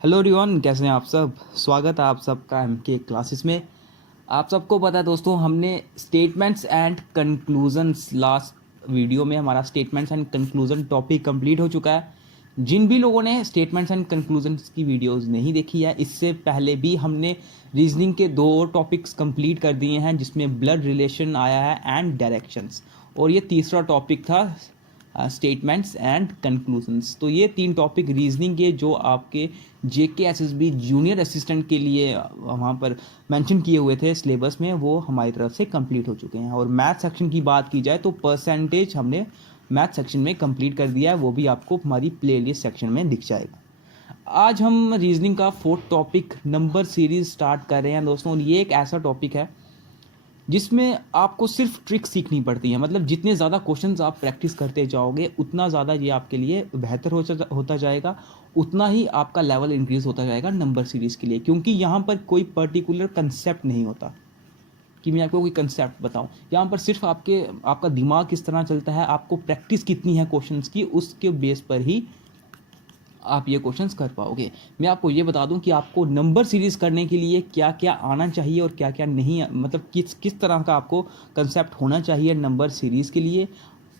Hello everyone, कैसे हैं आप सब। स्वागत है आप सबका एमके क्लासेस में। आप सबको पता है दोस्तों, हमने statements and conclusions last video में हमारा statements and conclusion topic complete हो चुका है। जिन भी लोगों ने स्टेटमेंट्स एंड कंक्लूजन्स की वीडियोस नहीं देखी है, इससे पहले भी हमने रीजनिंग के 2 टॉपिक्स कंप्लीट कर दिए हैं, जिसमें ब्लड रिलेशन आया है एंड डायरेक्शंस, और ये तीसरा टॉपिक था स्टेटमेंट्स एंड कंक्लूजन्स। तो ये 3 टॉपिक रीजनिंग के जो आपके जेके एसएसबी जूनियर असिस्टेंट के लिए वहाँ पर मेंशन किए हुए थे सिलेबस में, वो हमारी तरफ से कंप्लीट हो चुके हैं। और मैथ सेक्शन की बात की जाए तो परसेंटेज हमने मैथ सेक्शन में कंप्लीट कर दिया है, वो भी आपको हमारी प्लेलिस्ट सेक्शन में दिख जाएगा। आज हम रीजनिंग का 4th topic number series start कर रहे हैं दोस्तों। और ये एक ऐसा टॉपिक है जिसमें आपको सिर्फ ट्रिक सीखनी पड़ती है। मतलब जितने ज़्यादा क्वेश्चंस आप प्रैक्टिस करते जाओगे, उतना ज़्यादा ये आपके लिए बेहतर होता जाएगा, उतना ही आपका लेवल इंक्रीज होता जाएगा नंबर सीरीज़ के लिए। क्योंकि यहाँ पर कोई पर्टिकुलर कंसेप्ट नहीं होता कि मैं आपको कोई कंसेप्ट बताऊं। यहाँ पर सिर्फ आपका दिमाग किस तरह चलता है, आपको प्रैक्टिस कितनी है क्वेश्चंस की, उसके बेस पर ही आप ये क्वेश्चंस कर पाओगे। मैं आपको ये बता दूं कि आपको नंबर सीरीज करने के लिए क्या क्या आना चाहिए और क्या क्या नहीं, मतलब किस किस तरह का आपको कंसेप्ट होना चाहिए नंबर सीरीज के लिए,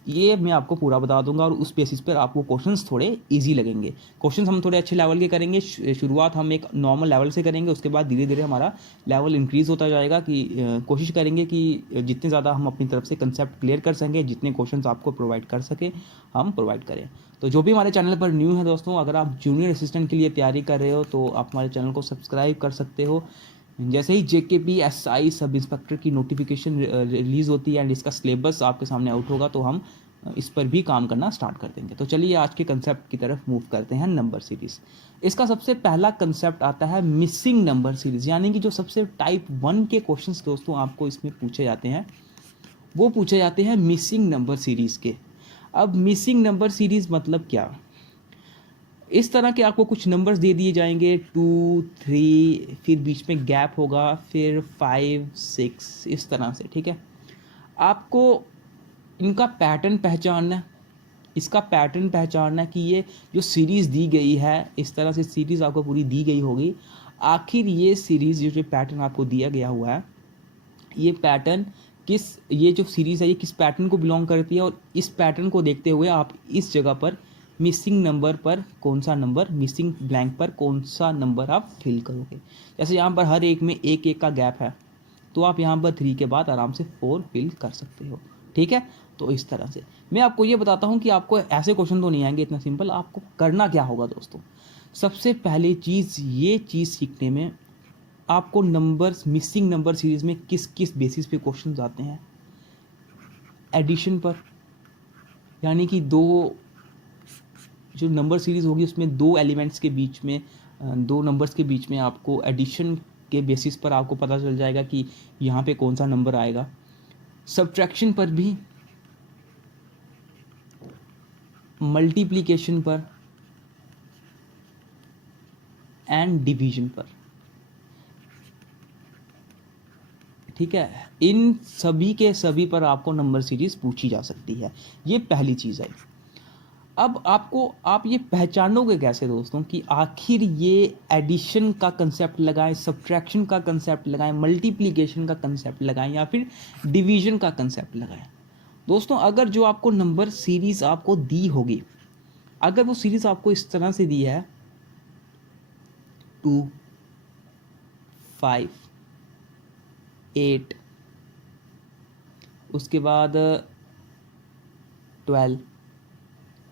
ये मैं आपको पूरा बता दूंगा। और उस बेसिस पर आपको क्वेश्चंस थोड़े इजी लगेंगे। क्वेश्चंस हम थोड़े अच्छे लेवल के करेंगे। शुरुआत हम एक नॉर्मल लेवल से करेंगे, उसके बाद धीरे धीरे हमारा लेवल इंक्रीज होता जाएगा। कि कोशिश करेंगे कि जितने ज़्यादा हम अपनी तरफ से कंसेप्ट क्लियर कर सकें, जितने क्वेश्चंस आपको प्रोवाइड कर सके हम प्रोवाइड करें। तो जो भी हमारे चैनल पर न्यू है दोस्तों, अगर आप जूनियर असिस्टेंट के लिए तैयारी कर रहे हो तो आप हमारे चैनल को सब्सक्राइब कर सकते हो। जैसे ही जेकेपी एसआई सब इंस्पेक्टर की नोटिफिकेशन रिलीज़ होती है एंड इसका सिलेबस आपके सामने आउट होगा, तो हम इस पर भी काम करना स्टार्ट कर देंगे। तो चलिए आज के कंसेप्ट की तरफ मूव करते हैं। नंबर सीरीज़, इसका सबसे पहला कंसेप्ट आता है मिसिंग नंबर सीरीज़। यानी कि जो सबसे टाइप 1 के क्वेश्चंस दोस्तों आपको इसमें पूछे जाते हैं, वो पूछे जाते हैं मिसिंग नंबर सीरीज़ के। अब मिसिंग नंबर सीरीज़ मतलब क्या। इस तरह के आपको कुछ नंबर्स दे दिए जाएंगे, 2, 3, फिर बीच में गैप होगा, फिर 5, 6, इस तरह से। ठीक है, आपको इनका पैटर्न पहचानना है। इसका पैटर्न पहचानना कि ये जो सीरीज़ दी गई है, इस तरह से सीरीज़ आपको पूरी दी गई होगी। आखिर ये सीरीज़ जो पैटर्न आपको दिया गया हुआ है, ये पैटर्न ये जो सीरीज़ है ये किस पैटर्न को बिलोंग करती है, और इस पैटर्न को देखते हुए आप इस जगह पर मिसिंग नंबर पर कौन सा नंबर, मिसिंग ब्लैंक पर कौन सा नंबर आप फिल करोगे। जैसे यहाँ पर हर एक में एक एक का गैप है, तो आप यहाँ पर 3 के बाद आराम से 4 फिल कर सकते हो। ठीक है, तो इस तरह से मैं आपको ये बताता हूँ कि आपको ऐसे क्वेश्चन तो नहीं आएंगे इतना सिंपल। आपको करना क्या होगा दोस्तों, सबसे पहली चीज़, ये चीज़ सीखने में आपको नंबर्स, मिसिंग नंबर सीरीज में किस किस बेसिस पे क्वेश्चंस आते हैं। एडिशन पर, यानी कि जो नंबर सीरीज होगी उसमें 2 एलिमेंट्स के बीच में, 2 नंबर्स के बीच में आपको एडिशन के बेसिस पर आपको पता चल जाएगा कि यहाँ पे कौन सा नंबर आएगा। सब्ट्रैक्शन पर भी, मल्टीप्लिकेशन पर एंड डिवीजन पर। ठीक है, इन सभी के सभी पर आपको नंबर सीरीज पूछी जा सकती है। ये पहली चीज़ है। अब आप ये पहचानोगे कैसे दोस्तों कि आखिर ये एडिशन का कंसेप्ट लगाएं, सब्ट्रैक्शन का कंसेप्ट लगाएं, मल्टीप्लिकेशन का कंसेप्ट लगाएं, या फिर डिवीजन का कंसेप्ट लगाएं। दोस्तों, अगर जो आपको नंबर सीरीज आपको दी होगी, अगर वो सीरीज आपको इस तरह से दी है 2, 5, 8, उसके बाद 12,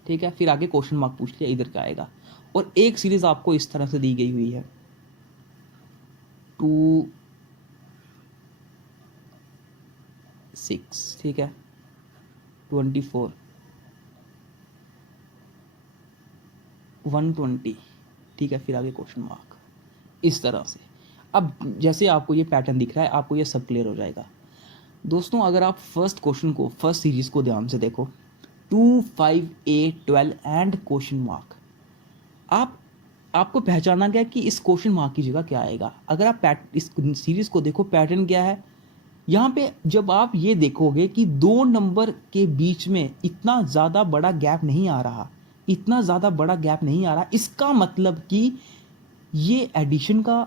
ठीक है, फिर आगे क्वेश्चन मार्क पूछ लिया, इधर का आएगा। और एक सीरीज आपको इस तरह से दी गई हुई है 2, 6, ठीक है, 24, 120, ठीक है, फिर आगे क्वेश्चन मार्क, इस तरह से। अब जैसे आपको ये पैटर्न दिख रहा है, आपको ये सब क्लियर हो जाएगा दोस्तों। अगर आप फर्स्ट सीरीज को ध्यान से देखो, 2, 5, 8, 12 एंड क्वेश्चन मार्क, आपको पहचाना गया कि इस क्वेश्चन मार्क की जगह क्या आएगा। अगर आप इस सीरीज को देखो, पैटर्न क्या है यहाँ पे। जब आप ये देखोगे कि 2 नंबर के बीच में इतना ज़्यादा बड़ा गैप नहीं आ रहा, इसका मतलब कि ये एडिशन का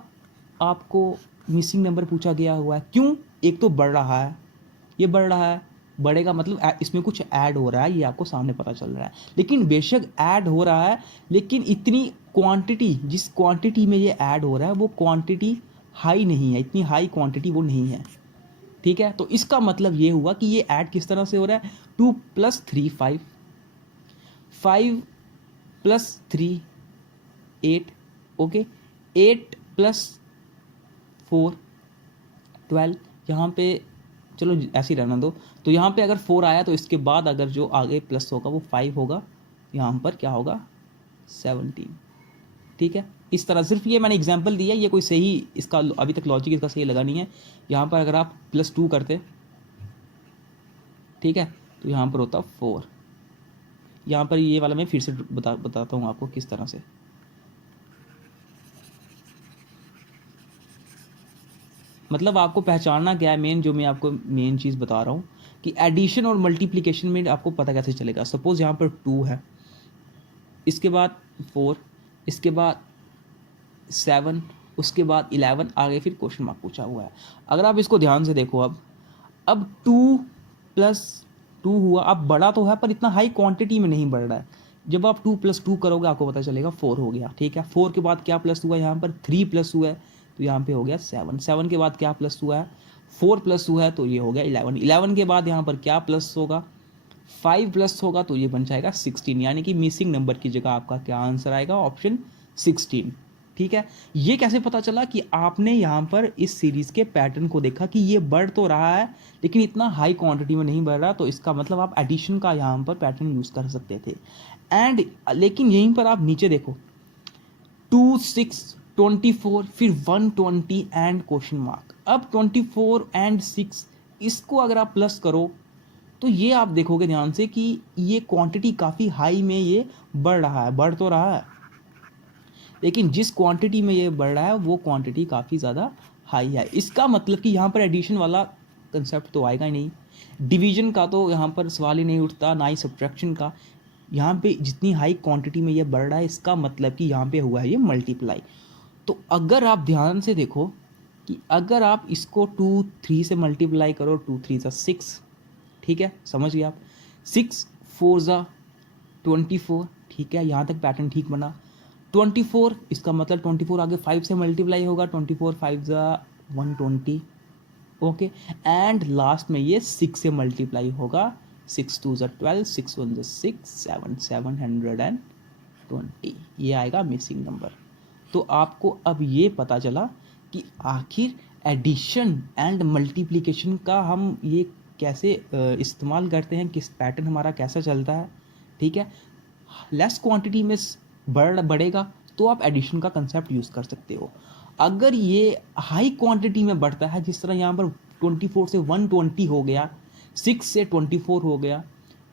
आपको मिसिंग नंबर पूछा गया हुआ है। क्यों? एक तो बढ़ रहा है, ये बढ़ रहा है, बढ़ेगा मतलब इसमें कुछ ऐड हो रहा है, ये आपको सामने पता चल रहा है। लेकिन बेशक ऐड हो रहा है, लेकिन इतनी क्वांटिटी, जिस क्वांटिटी में ये ऐड हो रहा है वो क्वांटिटी हाई नहीं है, इतनी हाई क्वांटिटी वो नहीं है। ठीक है, तो इसका मतलब ये हुआ कि ये ऐड किस तरह से हो रहा है, 2 + 3 5, 5 + 3 8, ओके, 8 + 4 12, यहाँ पे चलो ऐसे ही रहना दो। तो यहाँ पे अगर 4 आया तो इसके बाद अगर जो आगे प्लस होगा वो 5 होगा, यहाँ पर क्या होगा 17। ठीक है, इस तरह सिर्फ ये मैंने एग्जांपल दिया, ये कोई सही इसका अभी तक लॉजिक इसका सही लगा नहीं है। यहाँ पर अगर आप +2 करते, ठीक है, तो यहाँ पर होता 4। यहाँ पर ये वाला मैं फिर से बताता हूँ आपको किस तरह से। मतलब आपको पहचानना क्या है, मेन जो मैं आपको मेन चीज़ बता रहा हूँ कि एडिशन और मल्टीप्लिकेशन में आपको पता कैसे चलेगा। सपोज यहाँ पर 2 है, इसके बाद 4, इसके बाद 7, उसके बाद 11, आगे फिर क्वेश्चन मार्क पूछा हुआ है। अगर आप इसको ध्यान से देखो, अब 2 + 2 हुआ, अब बड़ा तो है पर इतना हाई क्वांटिटी में नहीं बढ़ रहा है। जब आप 2 + 2 करोगे आपको पता चलेगा 4 हो गया। ठीक है, 4 के बाद क्या प्लस हुआ, यहाँ पर 3 प्लस हुआ है तो यहाँ पे हो गया 7, 7 के बाद क्या प्लस हुआ है, 4 प्लस हुआ है तो ये हो गया 11, 11 के बाद यहाँ पर क्या प्लस होगा, 5 प्लस होगा तो ये बन जाएगा 16। यानी कि मिसिंग नंबर की जगह आपका क्या आंसर आएगा, ऑप्शन 16। ठीक है, ये कैसे पता चला कि आपने यहाँ पर इस सीरीज के पैटर्न को देखा कि ये बढ़ तो रहा है लेकिन इतना हाई क्वांटिटी में नहीं बढ़ रहा, तो इसका मतलब आप एडिशन का यहाँ पर पैटर्न यूज कर सकते थे। एंड लेकिन यहीं पर आप नीचे देखो, 2 6 24 फिर 120 एंड क्वेश्चन मार्क। अब 24 एंड 6 इसको अगर आप प्लस करो तो ये आप देखोगे ध्यान से कि ये क्वांटिटी काफ़ी हाई में ये बढ़ रहा है, बढ़ तो रहा है लेकिन जिस क्वांटिटी में ये बढ़ रहा है वो क्वांटिटी काफ़ी ज़्यादा हाई है। इसका मतलब कि यहाँ पर एडिशन वाला कंसेप्ट तो आएगा ही नहीं, डिवीजन का तो यहाँ पर सवाल ही नहीं उठता, ना ही सब्ट्रैक्शन का। यहाँ पे जितनी हाई क्वांटिटी में ये बढ़ रहा है इसका मतलब कि यहाँ पे हुआ है ये मल्टीप्लाई। तो अगर आप ध्यान से देखो कि अगर आप इसको 2 3 से मल्टीप्लाई करो, 2 3 = 6, ठीक है, समझ गए आप, 6 4 = 24, ठीक है, यहाँ तक पैटर्न ठीक बना। 24 इसका मतलब 24 आगे 5 से मल्टीप्लाई होगा, 24 5 = 120, ओके, एंड लास्ट में ये 6 से मल्टीप्लाई होगा, 6 2 = 12, 6 1 = 6, 7 720, ये आएगा मिसिंग नंबर। तो आपको अब ये पता चला कि आखिर एडिशन एंड मल्टीप्लिकेशन का हम ये कैसे इस्तेमाल करते हैं, किस पैटर्न हमारा कैसा चलता है। ठीक है, लेस क्वांटिटी में बढ़ेगा तो आप एडिशन का कंसेप्ट यूज़ कर सकते हो। अगर ये हाई क्वांटिटी में बढ़ता है, जिस तरह यहाँ पर 24 से 120 हो गया, 6 से 24 हो गया,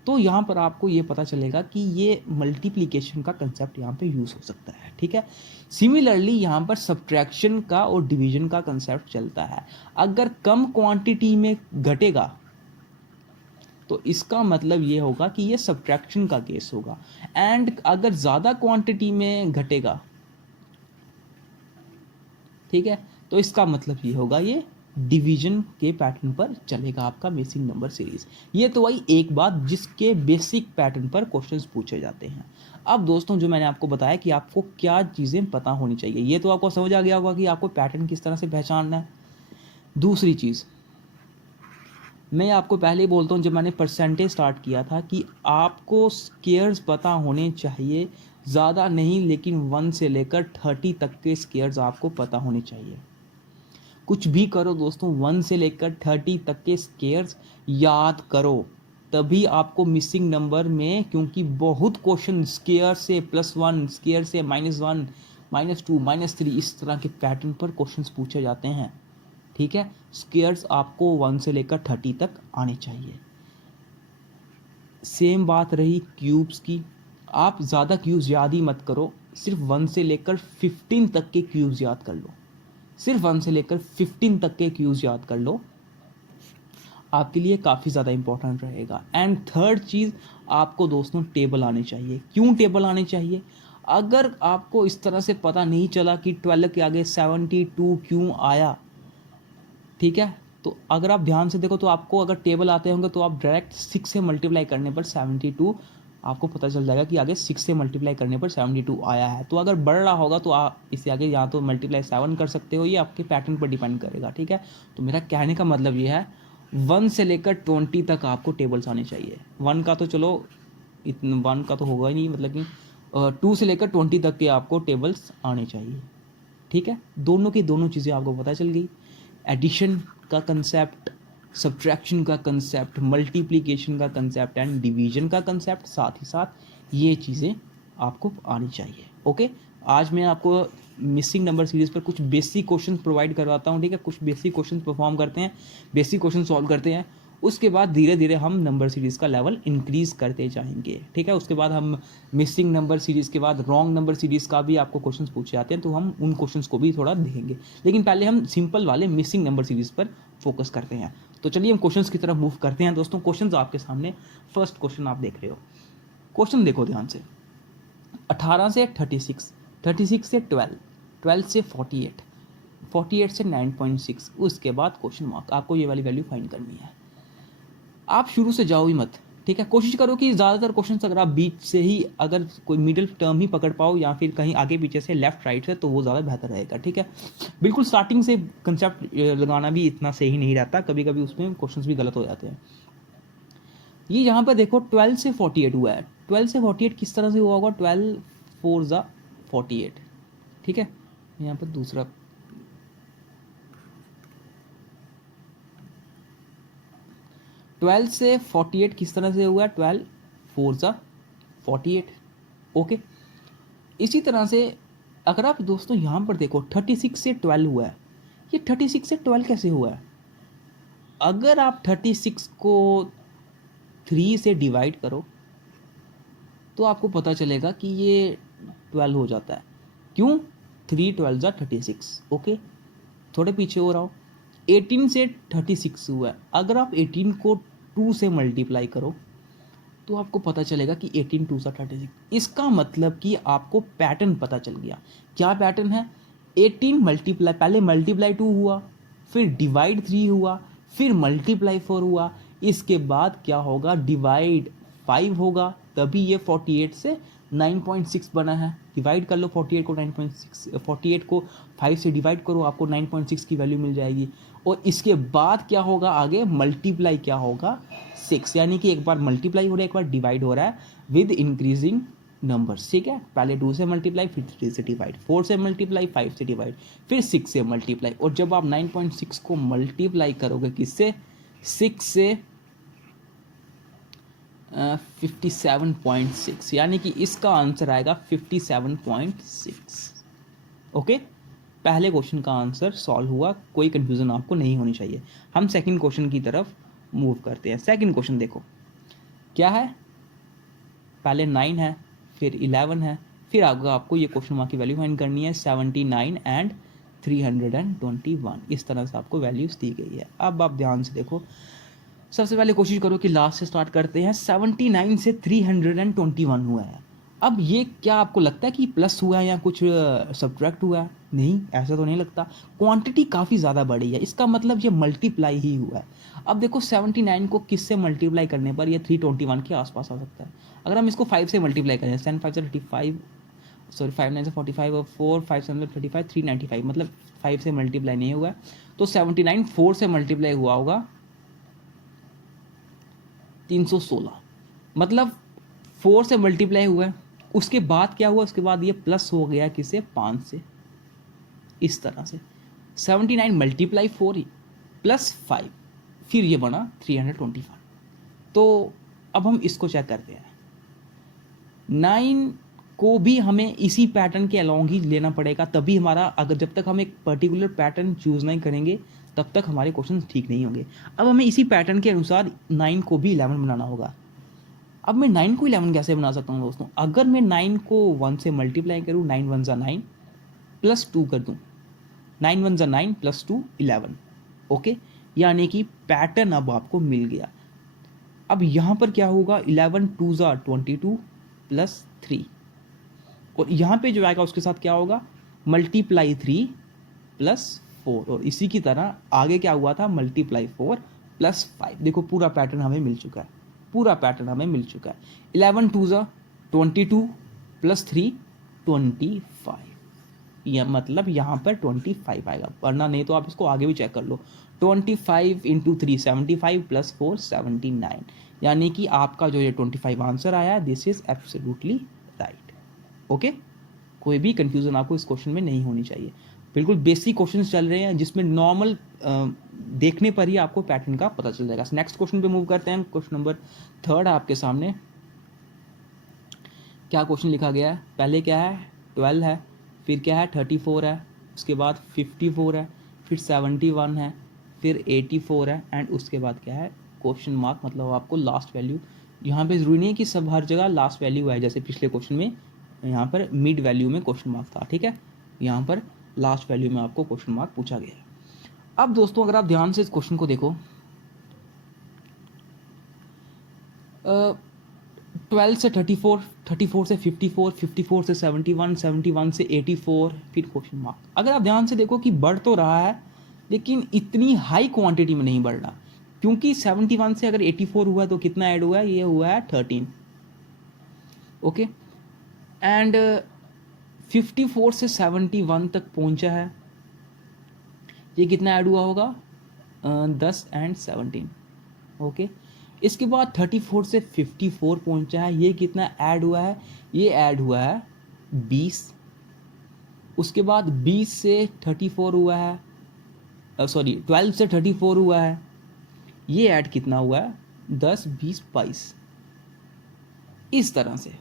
तो यहाँ पर आपको ये पता चलेगा कि ये मल्टीप्लिकेशन का कंसेप्ट यहाँ पे यूज़ हो सकता है। ठीक है, सिमिलरली यहाँ पर सब्ट्रैक्शन का और डिवीजन का कंसेप्ट चलता है। अगर कम क्वांटिटी में घटेगा तो इसका मतलब ये होगा कि ये सब्ट्रैक्शन का केस होगा, एंड अगर ज़्यादा क्वांटिटी में घटेगा, ठीक है, तो इसका मतलब ये होगा ये डिवीजन के पैटर्न पर चलेगा आपका मिसिंग नंबर सीरीज। ये तो वही एक बात जिसके बेसिक पैटर्न पर क्वेश्चंस पूछे जाते हैं। अब दोस्तों जो मैंने आपको बताया कि आपको क्या चीज़ें पता होनी चाहिए, ये तो आपको समझ आ गया होगा कि आपको पैटर्न किस तरह से पहचानना है। दूसरी चीज़ मैं आपको पहले ही बोलता हूँ, जब मैंने परसेंटेज स्टार्ट किया था कि आपको स्केयर्स पता होने चाहिए, ज़्यादा नहीं लेकिन 1 से लेकर 30 तक के स्केयर्स आपको पता होने चाहिए। कुछ भी करो दोस्तों, 1 से लेकर 30 तक के स्केयर्स याद करो, तभी आपको मिसिंग नंबर में, क्योंकि बहुत क्वेश्चन स्केयर से +1, स्केयर से -1, -2, -3 इस तरह के पैटर्न पर क्वेश्चंस पूछे जाते हैं। ठीक है, स्केयर्स आपको 1 से लेकर 30 तक आने चाहिए। सेम बात रही क्यूब्स की, आप ज़्यादा क्यूब्स याद ही मत करो, सिर्फ 1 से लेकर 15 तक के क्यूब्स याद कर लो, सिर्फ 1 से लेकर 15 तक के क्यूब्स याद कर लो, आपके लिए काफ़ी ज़्यादा इंपॉर्टेंट रहेगा। एंड थर्ड चीज़, आपको दोस्तों टेबल आने चाहिए। क्यों टेबल आने चाहिए? अगर आपको इस तरह से पता नहीं चला कि 12 के आगे 72 क्यों आया, ठीक है, तो अगर आप ध्यान से देखो तो आपको अगर टेबल आते होंगे तो आप डायरेक्ट 6 से मल्टीप्लाई करने पर 72 आपको पता चल जाएगा कि आगे 6 से मल्टीप्लाई करने पर 72 आया है। तो अगर बढ़ रहा होगा तो आप इससे आगे या तो मल्टीप्लाई 7 कर सकते हो, ये आपके पैटर्न पर डिपेंड करेगा, ठीक है। तो मेरा कहने का मतलब ये है 1 से लेकर 20 तक आपको टेबल्स आने चाहिए। 1 का तो चलो इतना 1 का तो होगा ही नहीं, मतलब कि 2 से लेकर 20 तक के आपको टेबल्स आने चाहिए, ठीक है। दोनों की दोनों चीज़ें आपको पता चल गई, एडिशन का कंसेप्ट, सब्ट्रैक्शन का कंसेप्ट, मल्टीप्लिकेशन का कंसेप्ट एंड डिवीजन का कंसेप्ट, साथ ही साथ ये चीज़ें आपको आनी चाहिए। ओके, आज मैं आपको मिसिंग नंबर सीरीज़ पर कुछ बेसिक क्वेश्चन प्रोवाइड करवाता हूँ, ठीक है। कुछ बेसिक क्वेश्चन परफॉर्म करते हैं, बेसिक क्वेश्चन सॉल्व करते हैं, उसके बाद धीरे धीरे हम नंबर सीरीज़ का लेवल इंक्रीज़ करते जाएंगे, ठीक है। उसके बाद हम मिसिंग नंबर सीरीज़ के बाद रॉन्ग नंबर सीरीज़ का भी आपको क्वेश्चंस पूछे जाते हैं, तो हम उन क्वेश्चंस को भी थोड़ा देखेंगे, लेकिन पहले हम सिंपल वाले मिसिंग नंबर सीरीज़ पर फोकस करते हैं। तो चलिए हम क्वेश्चंस की तरफ मूव करते हैं दोस्तों। क्वेश्चंस आपके सामने, फर्स्ट क्वेश्चन आप देख रहे हो, क्वेश्चन देखो ध्यान से। 18 से 36, 36 से 12, 12 से 48, 48 से 9.6, उसके बाद क्वेश्चन मार्क। आपको ये वाली वैल्यू फाइंड करनी है। आप शुरू से जाओ ही मत, ठीक है। कोशिश करो कि ज़्यादातर क्वेश्चंस अगर आप बीच से ही, अगर कोई मिडिल टर्म ही पकड़ पाओ या फिर कहीं आगे पीछे से लेफ्ट राइट से, तो वो ज़्यादा बेहतर रहेगा, ठीक है। बिल्कुल स्टार्टिंग से कंसेप्ट लगाना भी इतना सही नहीं रहता, कभी कभी उसमें क्वेश्चंस भी गलत हो जाते हैं। ये यहाँ पर देखो 12 से 48 हुआ है। 12 से 48 किस तरह से हुआ होगा? 12 4 ज़ा 48, ठीक है। यहाँ पर दूसरा 12 से 48 किस तरह से हुआ है? 12 4 ज़ा 48, ओके। इसी तरह से अगर आप दोस्तों यहाँ पर देखो 36 से 12 हुआ है। ये 36 से 12 कैसे हुआ है? अगर आप 36 को 3 से डिवाइड करो तो आपको पता चलेगा कि ये 12 हो जाता है। क्यों? 3 12 ज़ा 36, ओके। थोड़े पीछे हो रहा हो, 18 से 36 हुआ है। अगर आप 18 को 2 से मल्टीप्लाई करो तो आपको पता चलेगा कि 18 2 सा 36। इसका मतलब कि आपको पैटर्न पता चल गया। क्या पैटर्न है? 18 मल्टीप्लाई, पहले मल्टीप्लाई 2 हुआ, फिर डिवाइड 3 हुआ, फिर मल्टीप्लाई 4 हुआ, इसके बाद क्या होगा? डिवाइड 5 होगा, तभी ये 48 से 9.6 बना है। डिवाइड कर लो 48 को 9.6, 48 को 5 से डिवाइड करो, आपको 9.6 की वैल्यू मिल जाएगी। और इसके बाद क्या होगा? आगे मल्टीप्लाई क्या होगा? 6, यानी कि एक बार मल्टीप्लाई हो रहा है, एक बार डिवाइड हो रहा है विद इंक्रीजिंग नंबर्स, ठीक है। पहले 2 से मल्टीप्लाई, फिर 3 से डिवाइड, 4 से मल्टीप्लाई, 5 से डिवाइड, फिर 6 से मल्टीप्लाई। और जब आप 9.6 को मल्टीप्लाई करोगे किससे? 6 से 57.6, यानी कि इसका आंसर आएगा 57.6, ओके। पहले क्वेश्चन का आंसर सॉल्व हुआ, कोई कंफ्यूजन आपको नहीं होनी चाहिए। हम सेकंड क्वेश्चन की तरफ मूव करते हैं। सेकंड क्वेश्चन देखो क्या है। पहले 9 है, फिर 11 है, फिर आगे आपको ये क्वेश्चन मार्क की वैल्यू फाइंड करनी है 79 एंड 321। इस तरह से आपको वैल्यूज दी गई है। अब आप ध्यान से देखो, सबसे पहले कोशिश करो कि लास्ट से स्टार्ट करते हैं। 79 से 321 हुआ है। अब ये क्या आपको लगता है कि प्लस हुआ है या कुछ सब्ट्रैक्ट हुआ है? नहीं, ऐसा तो नहीं लगता। क्वांटिटी काफ़ी ज़्यादा बढ़ी है, इसका मतलब ये मल्टीप्लाई ही हुआ है। अब देखो 79 को किस से मल्टीप्लाई करने पर ये 321 के आसपास आ सकता है। अगर हम इसको 5 से मल्टीप्लाई करें, 10 5 से 35, सॉरी 5 9 से 45 और 4 5 7 35, 395, मतलब 5 से मल्टीप्लाई नहीं हुआ है। तो 79 4 से मल्टीप्लाई हुआ होगा 316, मतलब 4 से मल्टीप्लाई हुआ है। उसके बाद क्या हुआ? उसके बाद ये प्लस हो गया किसे? 5 से। इस तरह से 79 मल्टीप्लाई 4 प्लस 5, फिर ये बना 325। तो अब हम इसको चेक करते हैं। 9 को भी हमें इसी पैटर्न के अलॉन्ग ही लेना पड़ेगा, तभी हमारा, अगर जब तक हम एक पर्टिकुलर पैटर्न चूज नहीं करेंगे तब तक हमारे क्वेश्चन ठीक नहीं होंगे। अब हमें इसी पैटर्न के अनुसार 9 को भी 11 बनाना होगा। अब मैं 9 को 11 कैसे बना सकता हूँ दोस्तों? अगर मैं 9 को 1 से मल्टीप्लाई करूँ, 9 1 ज़ा 9 प्लस 2 कर दूँ, 9 1 ज़ा 9 प्लस 2 11, ओके। यानी कि पैटर्न अब आपको मिल गया। अब यहाँ पर क्या होगा? 11 2 ज़ा 22 प्लस 3, और यहाँ पे जो आएगा उसके साथ क्या होगा, मल्टीप्लाई 3 प्लस 4, और इसी की तरह आगे क्या हुआ था, मल्टीप्लाई 4 प्लस 5। देखो पूरा पैटर्न हमें मिल चुका है, पूरा पैटर्न हमें मिल चुका है। 11 2 22 प्लस 3 25, या मतलब यहाँ पर 25 आएगा, वरना नहीं तो आप इसको आगे भी चेक कर लो। 25 इंटू 3 75 प्लस 4 79, यानी कि आपका जो ये 25 आंसर आया, this is absolutely right. Okay, कोई भी कंफ्यूजन आपको इस क्वेश्चन में नहीं होनी चाहिए। बिल्कुल बेसिक क्वेश्चन चल रहे हैं जिसमें नॉर्मल देखने पर ही आपको पैटर्न का पता चल जाएगा। नेक्स्ट क्वेश्चन पे मूव करते हैं। क्वेश्चन नंबर 3 आपके सामने क्या क्वेश्चन लिखा गया है। पहले क्या है, 12 है, फिर क्या है 34 है, उसके बाद 54 है, फिर 71 है, फिर 84 है, एंड उसके बाद क्या है क्वेश्चन मार्क, मतलब आपको लास्ट वैल्यू। यहाँ पे ज़रूरी नहीं है कि सब हर जगह लास्ट वैल्यू है, जैसे पिछले क्वेश्चन में यहाँ पर मिड वैल्यू में क्वेश्चन मार्क था, ठीक है, यहाँ पर लास्ट वैल्यू में आपको क्वेश्चन मार्क पूछा गया है। अब दोस्तों अगर आप ध्यान से इस क्वेश्चन को देखो, 12 से 34, 34 से 54, 54 से 71, 71 से 84, फिर क्वेश्चन मार्क। अगर आप ध्यान से देखो कि बढ़ तो रहा है लेकिन इतनी हाई क्वांटिटी में नहीं बढ़ रहा, क्योंकि 71 से अगर 84 हुआ तो कितना ऐड हुआ है, ये हुआ है 13। ओके, एंड 54 से 71 तक पहुंचा है, ये कितना ऐड हुआ होगा, 10 एंड 17। ओके, इसके बाद 34 से 54 पहुंचा है, ये कितना ऐड हुआ है, ये ऐड हुआ है 20। उसके बाद 20 से 34 हुआ है, सॉरी 12 से 34 हुआ है, ये ऐड कितना हुआ है, 10 20 22, इस तरह से,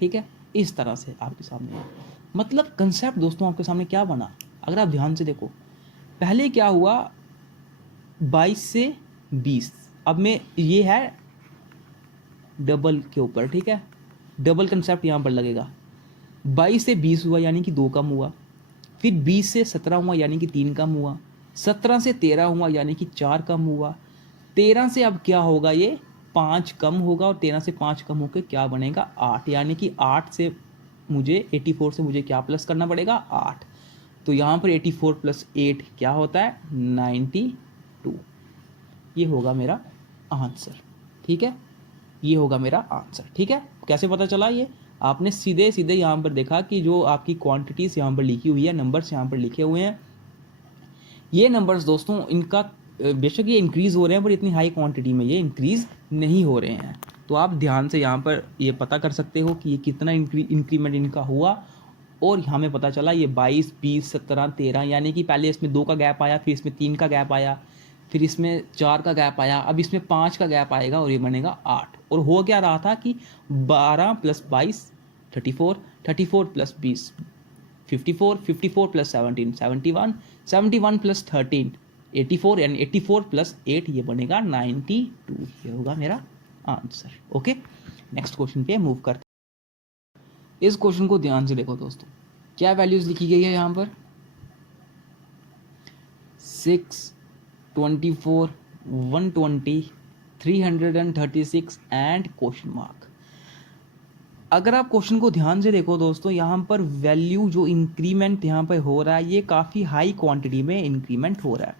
ठीक है, इस तरह से आपके सामने है। मतलब कंसेप्ट दोस्तों आपके सामने क्या बना, अगर आप ध्यान से देखो, पहले क्या हुआ 22 से 20, अब में ये है डबल के ऊपर, ठीक है, डबल कंसेप्ट यहाँ पर लगेगा। 22 से 20 हुआ यानी कि 2 कम हुआ, फिर 20 से 17 हुआ यानी कि 3 कम हुआ, 17 से 13 हुआ यानी कि 4 कम हुआ, 13 से अब क्या होगा, ये 5 कम होगा, और 13 से 5 कम होकर क्या बनेगा 8, यानी कि 8 से मुझे 84 से मुझे क्या प्लस करना पड़ेगा 8, तो यहाँ पर 84 प्लस 8 क्या होता है 92, ये होगा मेरा आंसर, ठीक है, ये होगा मेरा आंसर, ठीक है। कैसे पता चला, ये आपने सीधे सीधे यहाँ पर देखा कि जो आपकी क्वांटिटीज़ यहाँ पर लिखी हुई है, नंबर्स यहाँ पर लिखे हुए हैं, ये नंबर्स दोस्तों इनका बेशक ये इंक्रीज़ हो रहे हैं पर इतनी हाई क्वांटिटी में ये इंक्रीज़ नहीं हो रहे हैं। तो आप ध्यान से यहाँ पर ये पता कर सकते हो कि ये कितना इंक्रीमेंट इनका हुआ, और हमें पता चला ये 22 20 17 13, यानी कि पहले इसमें 2 का गैप आया, फिर इसमें 3 का गैप आया, फिर इसमें 4 का गैप आया, अब इसमें 5 का गैप आएगा और ये बनेगा 8। और हो क्या रहा था कि 12 प्लस 22 34, 34 प्लस 20 54, 54 प्लस 17 71, 71 प्लस 13 84, यानी 84 प्लस 8 ये बनेगा 92, ये होगा मेरा आंसर। ओके, नेक्स्ट क्वेश्चन पे मूव करते हैं। इस क्वेश्चन को ध्यान से देखो दोस्तों, क्या वैल्यूज लिखी गई है यहाँ पर, 6 24 120 336 एंड क्वेश्चन मार्क। अगर आप क्वेश्चन को ध्यान से देखो दोस्तों, यहाँ पर वैल्यू जो इंक्रीमेंट यहाँ पर हो रहा है ये काफ़ी हाई क्वांटिटी में इंक्रीमेंट हो रहा है,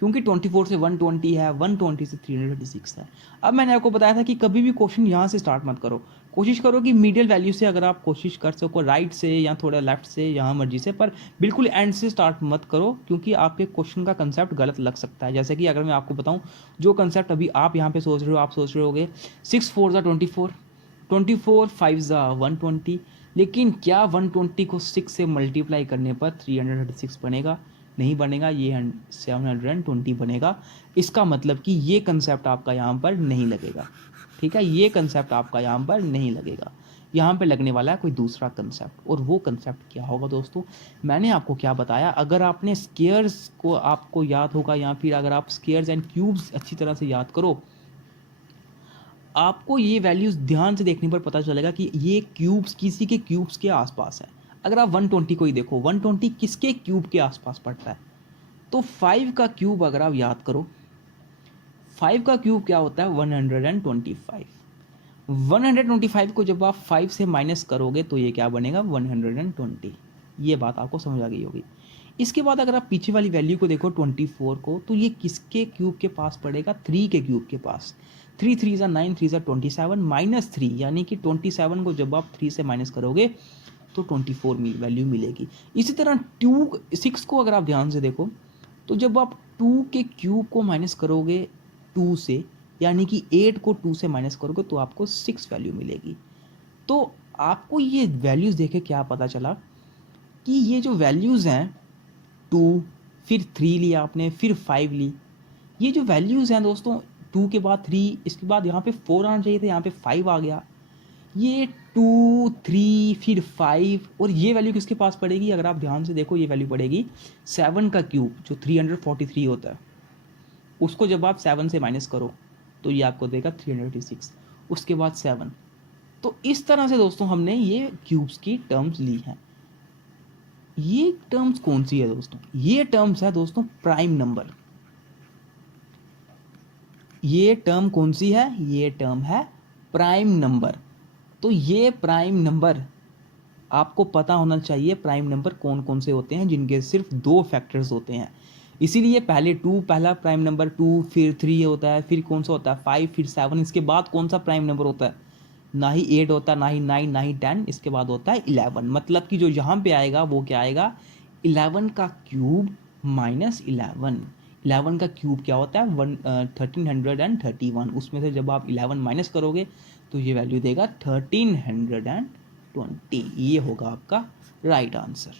क्योंकि 24 से 120 है, 120 से 336 है। अब मैंने आपको बताया था कि कभी भी क्वेश्चन यहाँ से स्टार्ट मत करो, कोशिश करो कि मिडिल वैल्यू से अगर आप कोशिश कर सको, राइट से या थोड़ा लेफ्ट से, यहाँ मर्जी से, पर बिल्कुल एंड से स्टार्ट मत करो, क्योंकि आपके क्वेश्चन का कंसेप्ट गलत लग सकता है। जैसे कि अगर मैं आपको बताऊँ, जो कंसेप्ट अभी आप यहाँ पे सोच रहे हो, आप सोच रहे होगे 6 4 24, 24 5 120, लेकिन क्या 120 को 6 से मल्टीप्लाई करने पर 336 बनेगा, नहीं बनेगा, ये 720 बनेगा। इसका मतलब कि ये कंसेप्ट आपका यहाँ पर नहीं लगेगा, ठीक है, ये कंसेप्ट आपका यहाँ पर नहीं लगेगा, यहाँ पे लगने वाला है कोई दूसरा कंसेप्ट। और वो कंसेप्ट क्या होगा दोस्तों, मैंने आपको क्या बताया, अगर आपने स्केयर्स को आपको याद होगा, या फिर अगर आप स्केयर्स एंड क्यूब्स अच्छी तरह से याद करो, आपको ये वैल्यूज़ ध्यान से देखने पर पता चलेगा कि ये क्यूब्स किसी के क्यूब्स के आसपास है। अगर आप 120 को ही देखो, 120 किसके क्यूब के आसपास पड़ता है, तो 5 का क्यूब अगर आप याद करो, 5 का क्यूब क्या होता है 125, 125 को जब आप 5 से माइनस करोगे तो ये क्या बनेगा 120। ये बात आपको समझ आ गई होगी। इसके बाद अगर आप पीछे वाली वैल्यू को देखो 24 को, तो ये किसके क्यूब के पास पड़ेगा 3 के क्यूब के पास। 3 3 ज़ा 9, 3 ज़ा 27 माइनस 3, यानी कि 27 को जब आप 3 से माइनस करोगे तो 24 वैल्यू मिलेगी। इसी तरह 6 को अगर आप ध्यान से देखो, तो जब आप 2 के क्यूब को माइनस करोगे 2 से, यानी कि 8 को 2 से माइनस करोगे तो आपको 6 वैल्यू मिलेगी। तो आपको ये वैल्यूज़ देखे क्या पता चला कि ये जो वैल्यूज़ हैं 2, फिर 3 लिया आपने, फिर 5 ली, ये जो वैल्यूज़ हैं दोस्तों 2 के बाद 3, इसके बाद यहाँ पे 4 आना चाहिए था, यहाँ पे 5 आ गया। ये 2 3 फिर 5, और ये वैल्यू किसके पास पड़ेगी अगर आप ध्यान से देखो, ये वैल्यू पड़ेगी 7 का क्यूब जो 343 होता है, उसको जब आप 7 से माइनस करो तो ये आपको देगा 386, उसके बाद 7। तो इस तरह से दोस्तों हमने ये क्यूब्स की टर्म्स ली हैं। ये टर्म्स कौन सी है दोस्तों? ये टर्म्स है दोस्तों प्राइम नंबर। ये टर्म कौन सी है? ये टर्म है प्राइम नंबर। तो ये प्राइम नंबर आपको पता होना चाहिए, प्राइम नंबर कौन कौन से होते हैं जिनके सिर्फ 2 फैक्टर्स होते हैं। इसीलिए पहले 2 पहला प्राइम नंबर 2, फिर 3 होता है, फिर कौन सा होता है 5, फिर 7, इसके बाद कौन सा प्राइम नंबर होता है? ना ही 8 होता, ना ही 9, ना ही 10, इसके बाद होता है 11। मतलब कि जो यहाँ पे आएगा वो क्या आएगा 11 का क्यूब माइनस 11। 11 का क्यूब क्या होता है 1331, उसमें से जब आप 11 माइनस करोगे तो ये वैल्यू देगा 1320। ये होगा आपका राइट आंसर।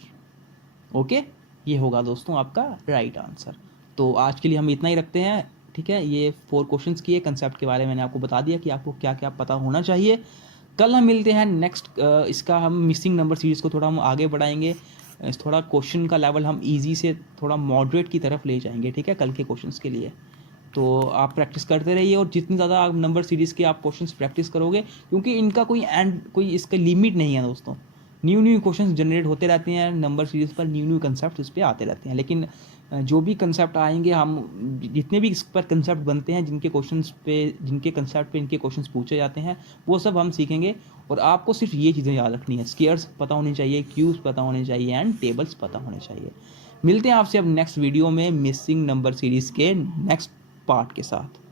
ओके, ये होगा दोस्तों आपका राइट आंसर। तो आज के लिए हम इतना ही रखते हैं, ठीक है। ये 4 क्वेश्चंस किए, कंसेप्ट के बारे में मैंने आपको बता दिया कि आपको क्या क्या पता होना चाहिए। कल हम मिलते हैं नेक्स्ट, इसका हम मिसिंग नंबर सीरीज़ को थोड़ा हम आगे बढ़ाएंगे, थोड़ा क्वेश्चन का लेवल हम इजी से थोड़ा मॉडरेट की तरफ ले जाएंगे, ठीक है, कल के क्वेश्चंस के लिए। तो आप प्रैक्टिस करते रहिए, और जितनी ज़्यादा आप नंबर सीरीज़ के आप क्वेश्चंस प्रैक्टिस करोगे, क्योंकि इनका कोई इसका लिमिट नहीं है दोस्तों। न्यू क्वेश्चंस जनरेट होते रहते हैं नंबर सीरीज़ पर, न्यू कंसेप्ट उस पर आते रहते हैं। लेकिन जो भी कंसेप्ट आएंगे, हम जितने भी इस पर कंसेप्ट बनते हैं, जिनके कंसेप्ट पे इनके क्वेश्चंस पूछे जाते हैं, वो सब हम सीखेंगे। और आपको सिर्फ ये चीज़ें याद रखनी है, स्क्वायर्स पता होनी चाहिए, क्यूब्स पता होने चाहिए, एंड टेबल्स पता होने चाहिए। मिलते हैं आपसे अब नेक्स्ट वीडियो में मिसिंग नंबर सीरीज़ के नेक्स्ट पार्ट के साथ।